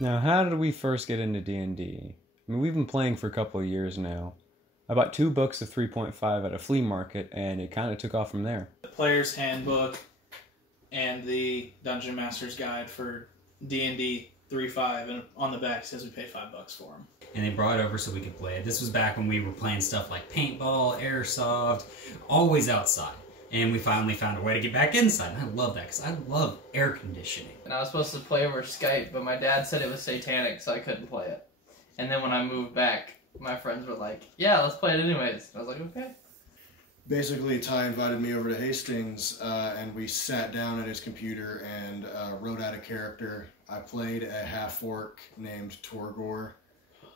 Now, how did we first get into D&D? I mean, we've been playing for a couple of years now. I bought 2 books of 3.5 at a flea market, and it kind of took off from there. The Player's Handbook and the Dungeon Master's Guide for D&D 3.5, and on the back it says we pay $5 for them. And they brought it over so we could play it. This was back when we were playing stuff like paintball, airsoft, always outside. And we finally found a way to get back inside. And I love that, because I love air conditioning. And I was supposed to play over Skype, but my dad said it was satanic, so I couldn't play it. And then when I moved back, my friends were like, yeah, let's play it anyways. And I was like, okay. Basically, Ty invited me over to Hastings, and we sat down at his computer and wrote out a character. I played a half-orc named Torgor,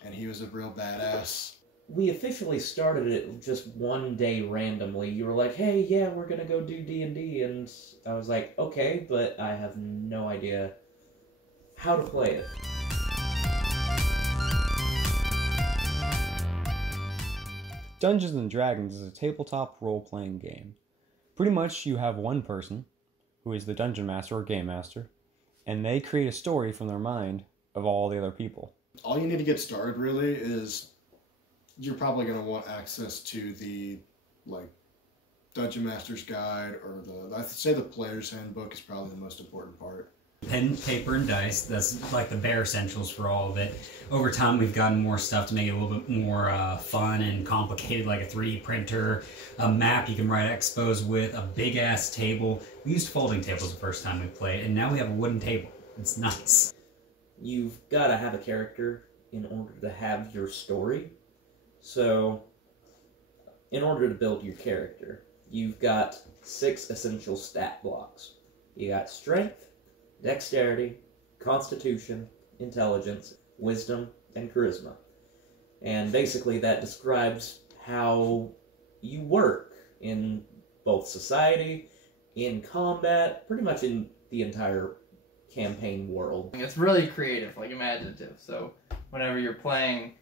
and he was a real badass. We officially started it just one day randomly. You were like, hey, yeah, we're gonna go do D&D, and I was like, okay, but I have no idea how to play it. Dungeons & Dragons is a tabletop role-playing game. Pretty much you have one person, who is the Dungeon Master or Game Master, and they create a story from their mind of all the other people. All you need to get started, really, is you're probably going to want access to the, Dungeon Master's Guide, or I'd say the Player's Handbook is probably the most important part. Pen, paper, and dice, that's like the bare essentials for all of it. Over time, we've gotten more stuff to make it a little bit more fun and complicated, like a 3D printer, a map you can write expos with, a big-ass table. We used folding tables the first time we played, and now we have a wooden table. It's nice. You've got to have a character in order to have your story. So, in order to build your character, you've got 6 essential stat blocks. You got strength, dexterity, constitution, intelligence, wisdom, and charisma. And basically that describes how you work in both society, in combat, pretty much in the entire campaign world. It's really creative, imaginative. So whenever you're playing,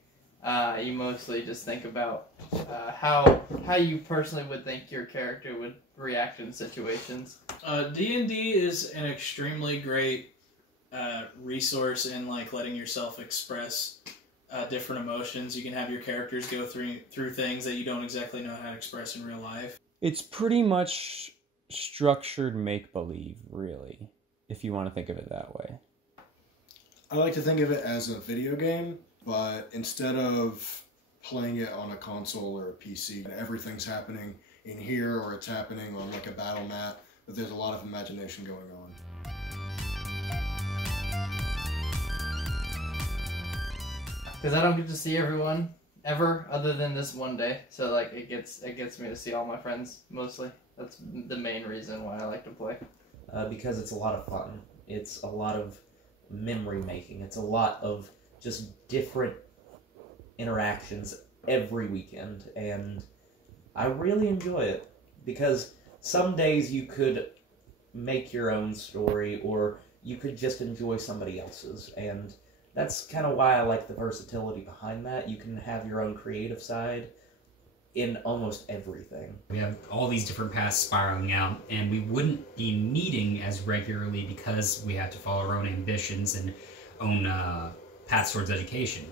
you mostly just think about how you personally would think your character would react in situations. D&D is an extremely great resource in letting yourself express different emotions. You can have your characters go through things that you don't exactly know how to express in real life. It's pretty much structured make-believe, really, if you want to think of it that way. I like to think of it as a video game, but instead of playing it on a console or a PC, everything's happening in here or it's happening on a battle map, but there's a lot of imagination going on. Because I don't get to see everyone ever other than this one day, so it gets me to see all my friends mostly. That's the main reason why I like to play. Because it's a lot of fun. It's a lot of memory making. It's a lot of just different interactions every weekend, and I really enjoy it, because some days you could make your own story, or you could just enjoy somebody else's, and that's kind of why I like the versatility behind that. You can have your own creative side in almost everything. We have all these different paths spiraling out, and we wouldn't be meeting as regularly because we have to follow our own ambitions and own paths towards education.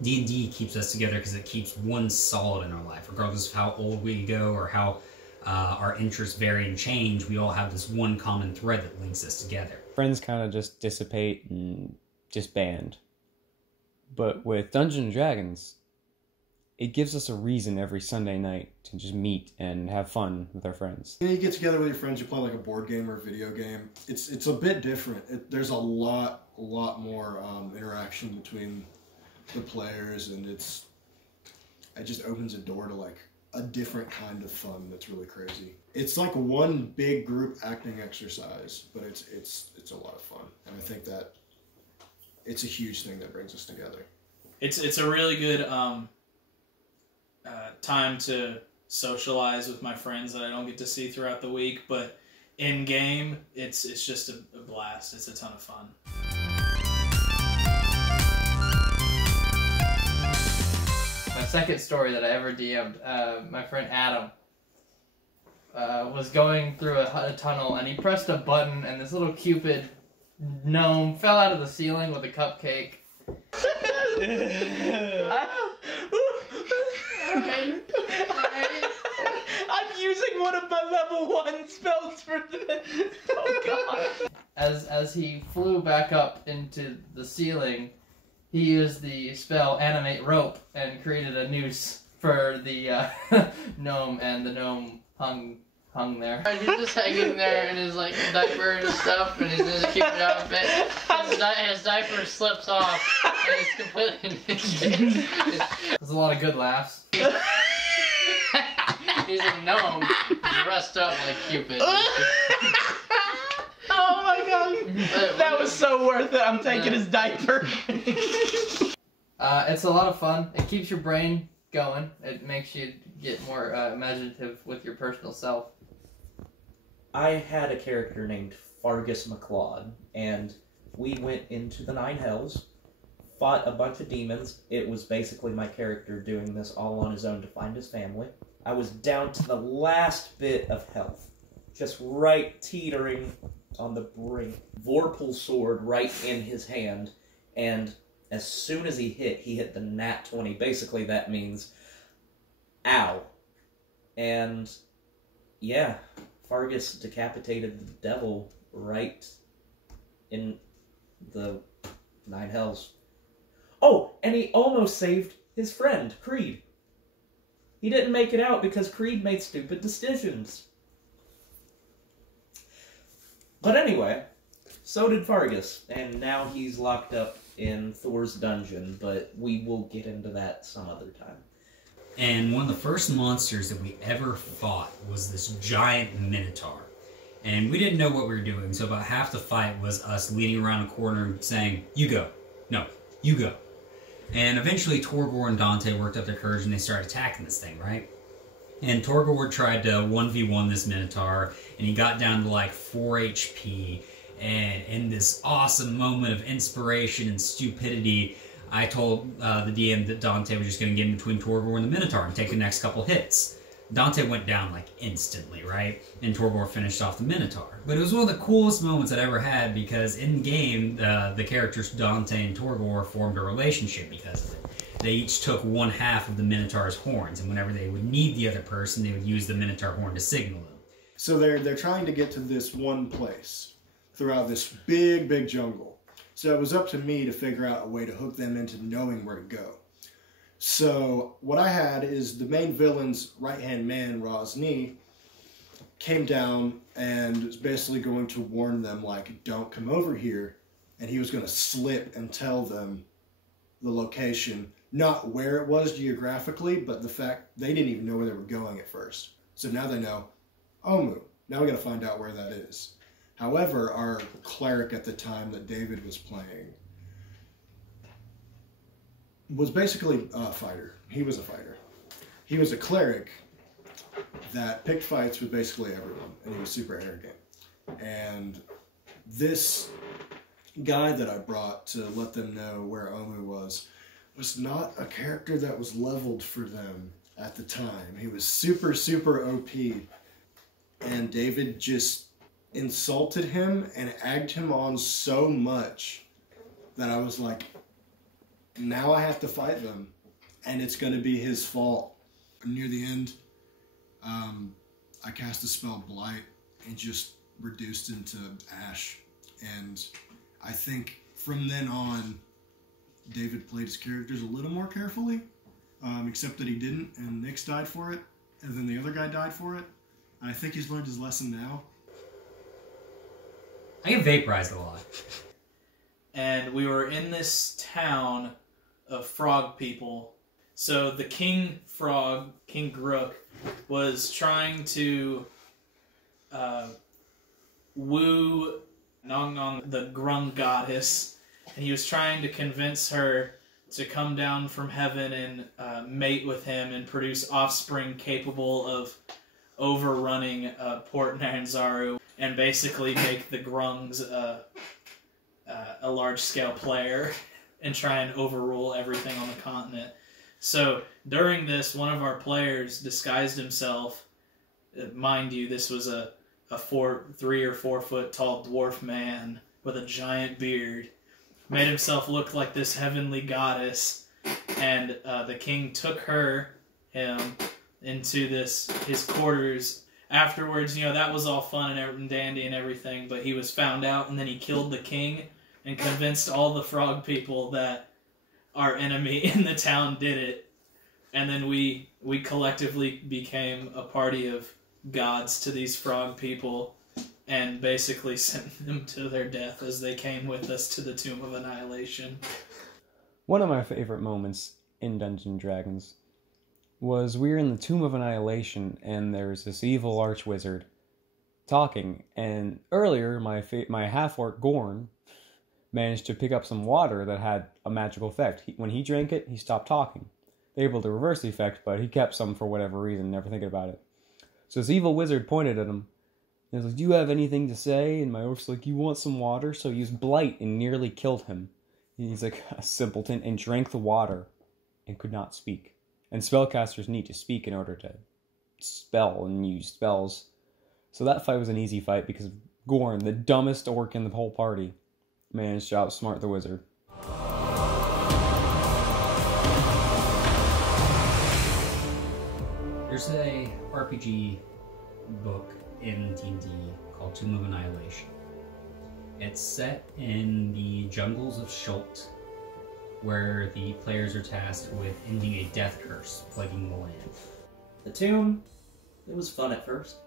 D&D keeps us together because it keeps one solid in our life. Regardless of how old we go or how our interests vary and change, we all have this one common thread that links us together. Friends kind of just dissipate and disband. But with Dungeons & Dragons, it gives us a reason every Sunday night to just meet and have fun with our friends. You get together with your friends, you play a board game or a video game. It's a bit different. There's a lot more interaction between the players, and it just opens a door to a different kind of fun that's really crazy. It's like one big group acting exercise, but it's a lot of fun, and I think that it's a huge thing that brings us together. It's a really good time to socialize with my friends that I don't get to see throughout the week, but in game, it's just a blast. It's a ton of fun. My second story that I ever DM'd, my friend Adam was going through a tunnel, and he pressed a button, and this little Cupid gnome fell out of the ceiling with a cupcake. I'm using one of my level 1 spells for the... Oh god. As he flew back up into the ceiling, he used the spell Animate Rope and created a noose for the gnome, and the gnome hung there. He's just hanging there in his like diaper and stuff, and he's in his cute outfit. His diaper slips off, and he's completely naked. There's a lot of good laughs. He's a gnome, dressed up like Cupid. Oh my god. That was so worth it. I'm taking his diaper. It's a lot of fun. It keeps your brain going. It makes you get more imaginative with your personal self. I had a character named Fargus McClawd, and we went into the 9 Hells, fought a bunch of demons. It was basically my character doing this all on his own to find his family. I was down to the last bit of health, just right teetering on the brink. Vorpal sword right in his hand, and as soon as he hit the nat 20. Basically that means, ow. And, yeah, Fargus decapitated the devil right in the 9 Hells. Oh, and he almost saved his friend, Creed. He didn't make it out because Creed made stupid decisions. But anyway, so did Fargus, and now he's locked up in Thor's dungeon, but we will get into that some other time. And one of the first monsters that we ever fought was this giant minotaur. And we didn't know what we were doing, so about half the fight was us leaning around a corner and saying, "You go." "No, you go." And eventually Torgor and Dante worked up their courage and they started attacking this thing, right? And Torgor tried to 1v1 this minotaur, and he got down to like 4 HP. And in this awesome moment of inspiration and stupidity, I told the DM that Dante was just going to get in between Torgor and the Minotaur and take the next couple hits. Dante went down like instantly, right? And Torgor finished off the Minotaur. But it was one of the coolest moments I'd ever had because in game, the characters Dante and Torgor formed a relationship because of it. They each took 1/2 of the Minotaur's horns, and whenever they would need the other person, they would use the Minotaur horn to signal them. So they're trying to get to this one place throughout this big jungle. So it was up to me to figure out a way to hook them into knowing where to go. So what I had is the main villain's right-hand man, Rosny, came down and was basically going to warn them, like, don't come over here. And he was going to slip and tell them the location, not where it was geographically, but the fact they didn't even know where they were going at first. So now they know, Omu. Now we got to find out where that is. However, our cleric at the time that David was playing was basically a fighter. He was a fighter. He was a cleric that picked fights with basically everyone, and he was super arrogant. And this guy that I brought to let them know where Omu was not a character that was leveled for them at the time. He was super OP. And David just insulted him and egged him on so much that I was like, now I have to fight them, and it's going to be his fault. Near the end, I cast the spell Blight and just reduced into ash. And I think from then on, David played his characters a little more carefully, except that he didn't, and Nyx died for it, and then the other guy died for it. And I think he's learned his lesson now. I get vaporized a lot. And we were in this town of frog people. So the king frog, King Grook, was trying to woo Nong, the Grung goddess, and he was trying to convince her to come down from heaven and mate with him and produce offspring capable of overrunning Port Nanzaru and basically make the Grungs a large-scale player and try and overrule everything on the continent. So during this, one of our players disguised himself. Mind you, this was a 3 or 4 foot tall dwarf man with a giant beard, made himself look like this heavenly goddess, and the king took him into his quarters. Afterwards, that was all fun and dandy and everything, but he was found out, and then he killed the king and convinced all the frog people that our enemy in the town did it. And then we collectively became a party of gods to these frog people and basically sent them to their death as they came with us to the Tomb of Annihilation. One of my favorite moments in Dungeons & Dragons was we were in the Tomb of Annihilation, and there's this evil archwizard talking. And earlier, my half-orc Gorn managed to pick up some water that had a magical effect. When he drank it, he stopped talking. They were able to reverse the effect, but he kept some for whatever reason, never thinking about it. So this evil wizard pointed at him. He was like, "Do you have anything to say?" And my orc's like, "You want some water?" So he used Blight and nearly killed him. He's like a simpleton, and drank the water and could not speak. And spellcasters need to speak in order to spell and use spells. So that fight was an easy fight because Gorn, the dumbest orc in the whole party, managed to outsmart the wizard. There's a RPG book in D&D called Tomb of Annihilation. It's set in the jungles of Schult, where the players are tasked with ending a death curse plaguing the land. The tomb, it was fun at first.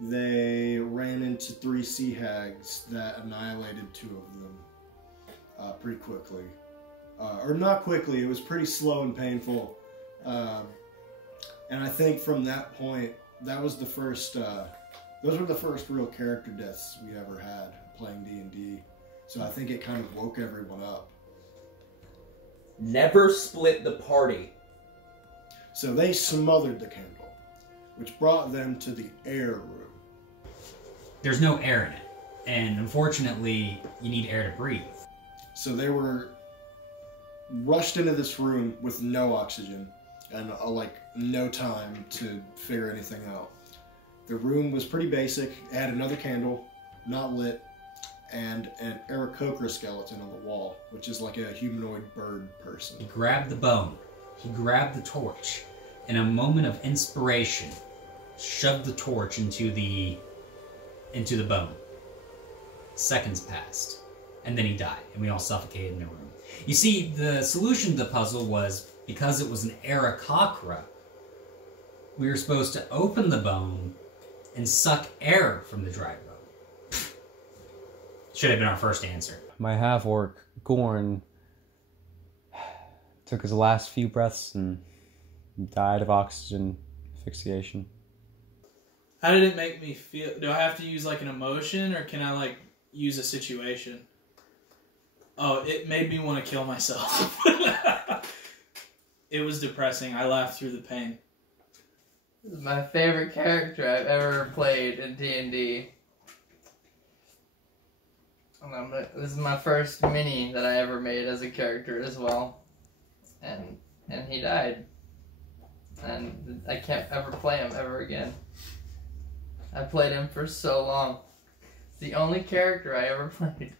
They ran into 3 sea hags that annihilated 2 of them pretty quickly. Or not quickly, it was pretty slow and painful. And I think from that point, that was the first, those were the first real character deaths we ever had playing D&D. So I think it kind of woke everyone up. Never split the party. So they smothered the candle, which brought them to the air room. There's no air in it, and unfortunately, you need air to breathe. So they were rushed into this room with no oxygen and no time to figure anything out. The room was pretty basic. It had another candle, not lit, and an Aarakocra skeleton on the wall, which is like a humanoid bird person. He grabbed the bone. He grabbed the torch. In a moment of inspiration, shoved the torch into the bone. Seconds passed, and then he died, and we all suffocated in the room. You see, the solution to the puzzle was, because it was an Aarakocra, we were supposed to open the bone and suck air from the dried bone. Should have been our first answer. My half-orc, Gorn, took his last few breaths and died of oxygen asphyxiation. How did it make me feel? Do I have to use an emotion, or can I use a situation? Oh, it made me want to kill myself. It was depressing. I laughed through the pain. This is my favorite character I've ever played in D&D. This is my first mini that I ever made as a character as well. And he died. And I can't ever play him ever again. I played him for so long. It's the only character I ever played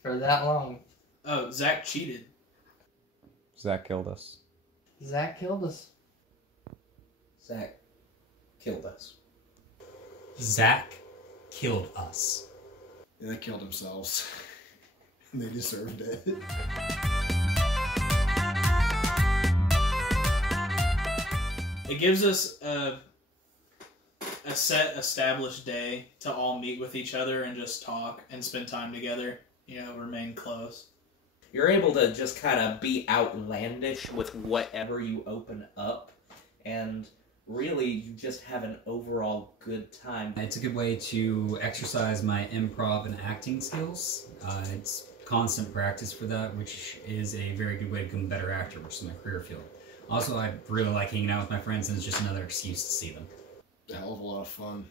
for that long. Oh, Zach cheated. Zach killed us. Zach killed us. Zach killed us. Zach killed us. Yeah, they killed themselves. And they deserved it. It gives us a set established day to all meet with each other and just talk and spend time together. Remain close. You're able to just kind of be outlandish with whatever you open up, and really you just have an overall good time. It's a good way to exercise my improv and acting skills. It's constant practice for that, which is a very good way to become a better actor, which is my career field. Also, I really like hanging out with my friends, and it's just another excuse to see them. A hell of a lot of fun.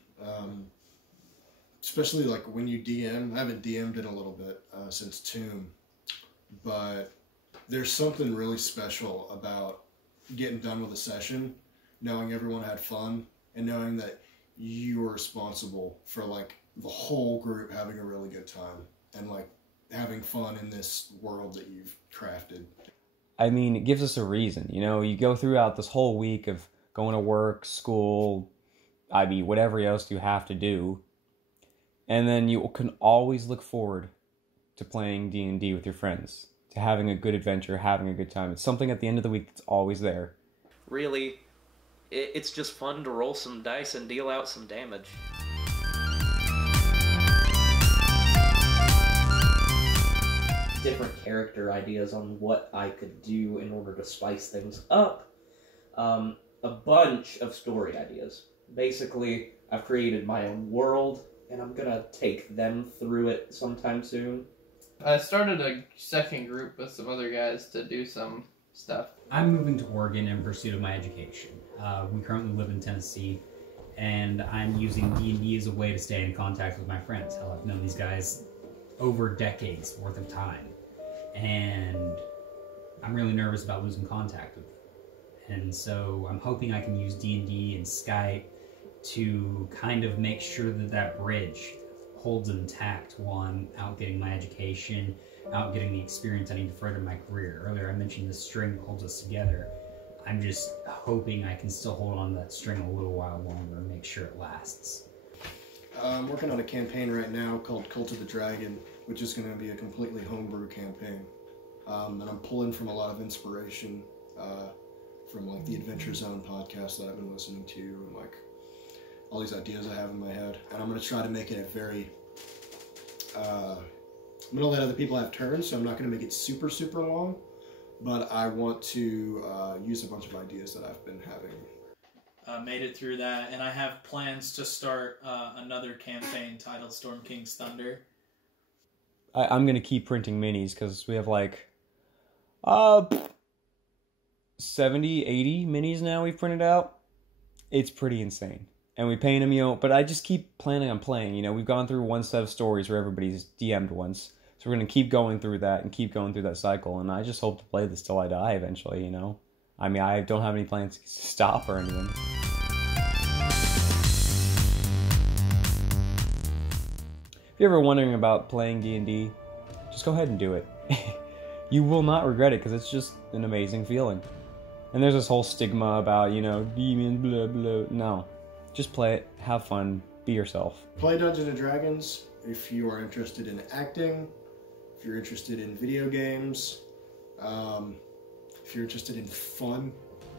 Especially when you DM. I haven't DM'd in a little bit since Tomb, but there's something really special about getting done with a session, knowing everyone had fun, and knowing that you are responsible for the whole group having a really good time. and like having fun in this world that you've crafted. I mean, it gives us a reason. You know, you go throughout this whole week of going to work, school, I mean, whatever else you have to do, and then you can always look forward to playing D&D with your friends, to having a good adventure, having a good time. It's something at the end of the week that's always there. Really, it's just fun to roll some dice and deal out some damage. Different character ideas on what I could do in order to spice things up. A bunch of story ideas. Basically, I've created my own world, and I'm gonna take them through it sometime soon. I started a second group with some other guys to do some stuff. I'm moving to Oregon in pursuit of my education. We currently live in Tennessee, and I'm using D&D as a way to stay in contact with my friends. Hell, I've known these guys over decades worth of time, and I'm really nervous about losing contact with them. And so I'm hoping I can use D&D and Skype to kind of make sure that that bridge holds intact while I'm out getting my education, out getting the experience I need to further my career. Earlier I mentioned the string that holds us together. I'm just hoping I can still hold on to that string a little while longer and make sure it lasts. I'm working on a campaign right now called Cult of the Dragon, which is going to be a completely homebrew campaign. And I'm pulling from a lot of inspiration from like the Adventure Zone podcast that I've been listening to, and like all these ideas I have in my head. And I'm going to try to make it a very... I'm going to let other people have turns, so I'm not going to make it super, super long. But I want to use a bunch of ideas that I've been having. Made it through that, and I have plans to start another campaign titled Storm King's Thunder. I'm going to keep printing minis because we have like 70, 80 minis now we've printed out. It's pretty insane. And we paint them, you know, but I just keep planning on playing. You know, we've gone through one set of stories where everybody's DM'd once. So we're going to keep going through that and keep going through that cycle. And I just hope to play this till I die eventually, you know. I mean, I don't have any plans to stop or anything. If you're ever wondering about playing D&D, just go ahead and do it. You will not regret it because it's just an amazing feeling. And there's this whole stigma about, you know, demons, blah, blah. No. Just play it, have fun, be yourself. Play Dungeons & Dragons if you are interested in acting, if you're interested in video games, if you're interested in fun.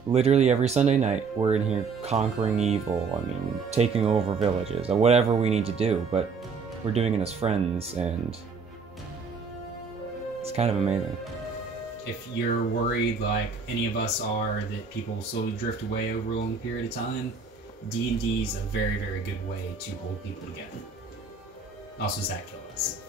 Literally every Sunday night, we're in here conquering evil, I mean, taking over villages, or whatever we need to do, but we're doing it as friends, and it's kind of amazing. If you're worried, like any of us are, that people will slowly drift away over a long period of time, D&D is a very, very good way to hold people together. Also, Zach killed us.